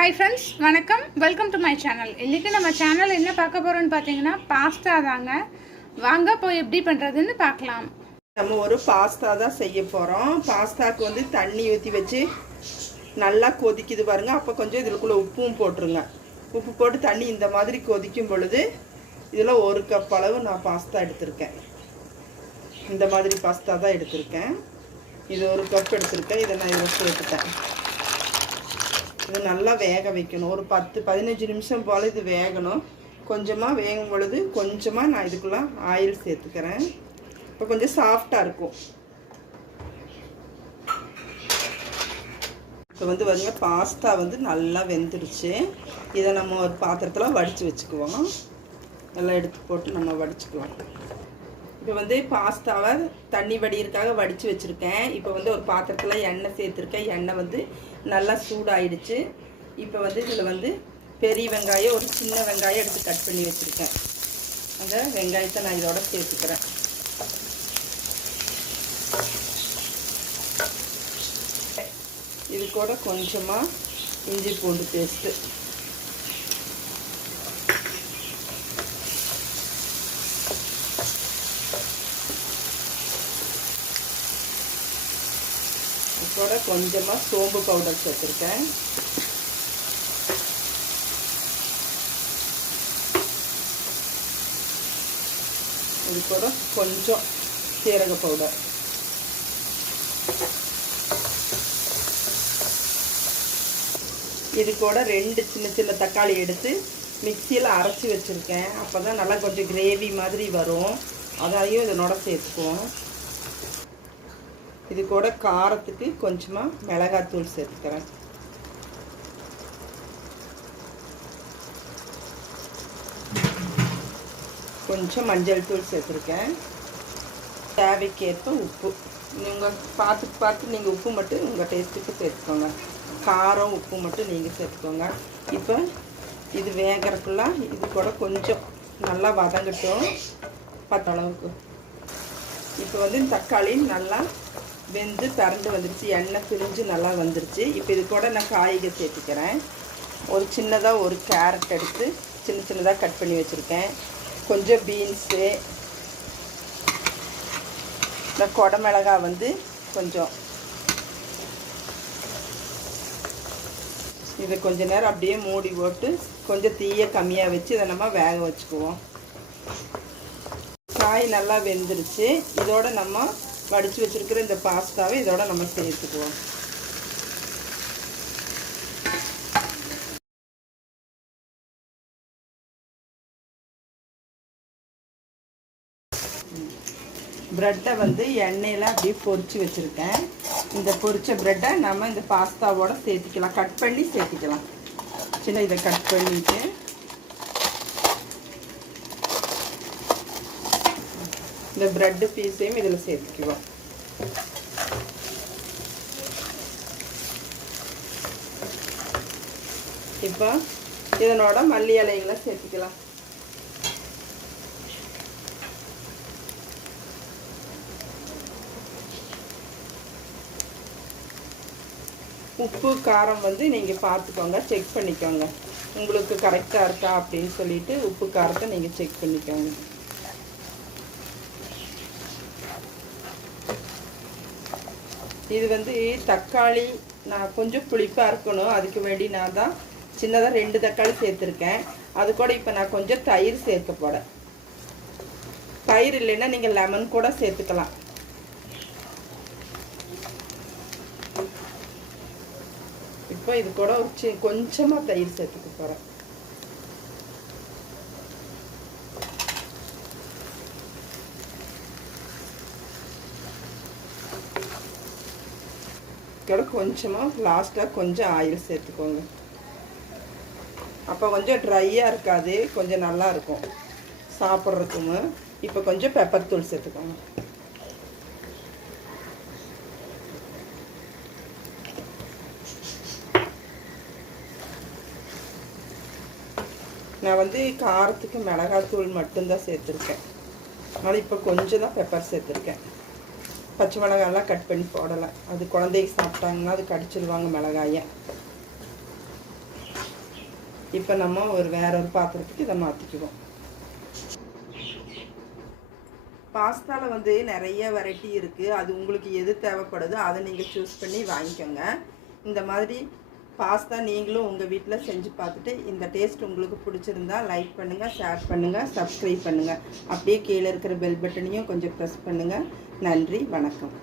Hi friends, வணக்கம். Welcome to my channel. இன்னைக்கு நம்ம சேனல் என்ன பார்க்க போறோம்னு பாத்தீங்கன்னா பாஸ்தா தாங்க. வாங்க போய் எப்படி பண்றதுன்னு பார்க்கலாம். நம்ம ஒரு பாஸ்தா தான் செய்ய போறோம். பாஸ்தாக்கு வந்து தண்ணி ஊத்தி வச்சு நல்லா கொதிக்குது பாருங்க. அப்ப கொஞ்சம் இதுக்குள்ள உப்பும் போட்டுருங்க. உப்பு போட்டு தண்ணி இந்த மாதிரி கொதிக்கும் பொழுது இதுல 1 கப் அளவு நான் பாஸ்தா எடுத்துர்க்கேன். இந்த மாதிரி பாஸ்தா தான் எடுத்துர்க்கேன். இது 1 கப் எடுத்துர்க்கேன். இத நான் இதுல சேர்த்துட்டேன். இது நல்லா வேக வைக்கணும். ஒரு 10-15 நிமிஷம் போல இது வேகணும். கொஞ்சமா வேகும் பொழுது கொஞ்சமா நான் இதுக்குள்ள ஆயில் சேர்த்துக்கிறேன். இப்போ கொஞ்சம் சாஃப்ட்டா இருக்கும். இப்போ வந்து பாருங்க பாஸ்தா வந்து நல்லா வெந்துருச்சு. இதை நம்ம ஒரு பாத்திரத்தில் வடித்து வச்சுக்குவோம். நல்லா எடுத்து போட்டு நம்ம வடிச்சுக்குவோம். இப்போ வந்து பாஸ்தாவை தண்ணி வடிகிறதுக்காக வடித்து வச்சுருக்கேன். இப்போ வந்து ஒரு பாத்திரத்தில் எண்ணெய் சேர்த்துருக்கேன். எண்ணெய் வந்து நல்லா சூடாயிடுச்சு. இப்போ வந்து இதில் வந்து பெரிய வெங்காயம் ஒரு சின்ன வெங்காயம் எடுத்து கட் பண்ணி வச்சுருக்கேன். அந்த வெங்காயத்தை நான் இதோட சேர்த்துக்கிறேன். இது கூட கொஞ்சமாக இஞ்சி பூண்டு பேஸ்ட்டு, கூட கொஞ்சமாக சோம்பு பவுடர் சேர்த்துருக்கேன். இது கூட கொஞ்சம் சீரக பவுடர், இது கூட 2 சின்ன சின்ன தக்காளி எடுத்து மிக்சியில் அரைச்சி வச்சுருக்கேன். அப்போ தான் நல்லா கொஞ்சம் கிரேவி மாதிரி வரும். அதையும் இதனோட சேர்த்துக்குவோம். இது கூட காரத்துக்கு கொஞ்சமாக மிளகாத்தூள் சேர்த்துக்கிறேன். கொஞ்சம் மஞ்சள் தூள் சேர்த்துருக்கேன். தேவைக்கேற்ப உப்பு நீங்கள் பார்த்து நீங்கள் உப்பு மட்டும் உங்கள் டேஸ்ட்டுக்கு சேர்த்துக்கோங்க. காரம் உப்பு மட்டும் நீங்கள் சேர்த்துக்கோங்க. இப்போ இது வேகிறதுக்குள்ள இது கூட கொஞ்சம் நல்லா வதங்கட்டும் 10 அளவுக்கு. இப்போ வந்து தக்காளி நல்லா வெந்து திரண்டு வந்துருச்சு. எண்ணெய் பிரிஞ்சு நல்லா வந்துருச்சு. இப்போ இது கூட நான் காய்கறி சேர்த்துக்கிறேன். ஒரு சின்னதாக ஒரு கேரட் எடுத்து சின்ன சின்னதாக கட் பண்ணி வச்சுருக்கேன். கொஞ்சம் பீன்ஸு, இந்த கொடமிளகாய் வந்து கொஞ்சம். இதை கொஞ்ச நேரம் அப்படியே மூடி போட்டு கொஞ்சம் தீயை கம்மியாக வச்சு இதை நம்ம வேக வச்சுக்குவோம். காய் நல்லா வெந்துருச்சு. இதோட நம்ம வடித்து வச்சுருக்கிற இந்த பாஸ்தாவை இதோட நம்ம சேர்த்துக்குவோம். ப்ரெட்டை வந்து எண்ணெயில் அப்படியே பொரிச்சு வச்சுருக்கேன். இந்த பொரிச்ச ப்ரெட்டை நம்ம இந்த பாஸ்தாவோட சேர்த்துக்கலாம். கட் பண்ணி சேர்த்துக்கலாம். சின்ன இதை கட் பண்ணிட்டு இந்த ப்ரெட்டு பீஸையும் இதில் சேர்த்துக்குவோம். இப்போ இதனோட மல்லி இலைகளை சேர்த்துக்கலாம். உப்பு காரம் வந்து நீங்கள் பார்த்துக்கோங்க, செக் பண்ணிக்கோங்க. உங்களுக்கு கரெக்டாக இருக்கா அப்படின்னு சொல்லிட்டு உப்பு காரத்தை நீங்கள் செக் பண்ணிக்கோங்க. இது வந்து தக்காளி நான் கொஞ்சம் புளிப்பாக இருக்கணும். அதுக்கு வேண்டி நான் தான் சின்னதாக 2 தக்காளி சேர்த்துருக்கேன். அது கூட இப்போ நான் கொஞ்சம் தயிர் சேர்க்க போகிறேன். தயிர் இல்லைன்னா நீங்கள் லெமன் கூட சேர்த்துக்கலாம். இப்போ இது கூட ஒரு கொஞ்சமாக தயிர் சேர்த்துக்க போகிறேன். கொஞ்சமாக லாஸ்ட்டாக கொஞ்சம் ஆயில் சேர்த்துக்கோங்க. அப்போ கொஞ்சம் ட்ரையாக இருக்காது, கொஞ்சம் நல்லா இருக்கும் சாப்பிட்றதுக்கு. இப்போ கொஞ்சம் பெப்பர் தூள் சேர்த்துக்கோங்க. நான் வந்து காரத்துக்கு மிளகாத்தூள் மட்டும்தான் சேர்த்துருக்கேன். அதனால் இப்போ கொஞ்சம் தான் பெப்பர் சேர்த்துருக்கேன். பச்சை மிளகாயெல்லாம் கட் பண்ணி போடலை. அது குழந்தைக்கு சாப்பிட்டாங்கன்னா அது கடிச்சிடுவாங்க மிளகாயை. இப்போ நம்ம வேற ஒரு பாத்திரத்துக்கு இதை மாற்றிக்குவோம். பாஸ்தாவில் வந்து நிறைய வெரைட்டி இருக்குது. அது உங்களுக்கு எது தேவைப்படுதோ அதை நீங்கள் சூஸ் பண்ணி வாங்கிக்கோங்க. இந்த மாதிரி பாஸ்தா நீங்களும் உங்கள் வீட்டில் செஞ்சு பார்த்துட்டு இந்த டேஸ்ட் உங்களுக்கு பிடிச்சிருந்தா லைக் பண்ணுங்கள், ஷேர் பண்ணுங்கள், சப்ஸ்கிரைப் பண்ணுங்கள். அப்படியே கீழே இருக்கிற பெல் பட்டனையும் கொஞ்சம் ப்ரெஸ் பண்ணுங்கள். நன்றி, வணக்கம்.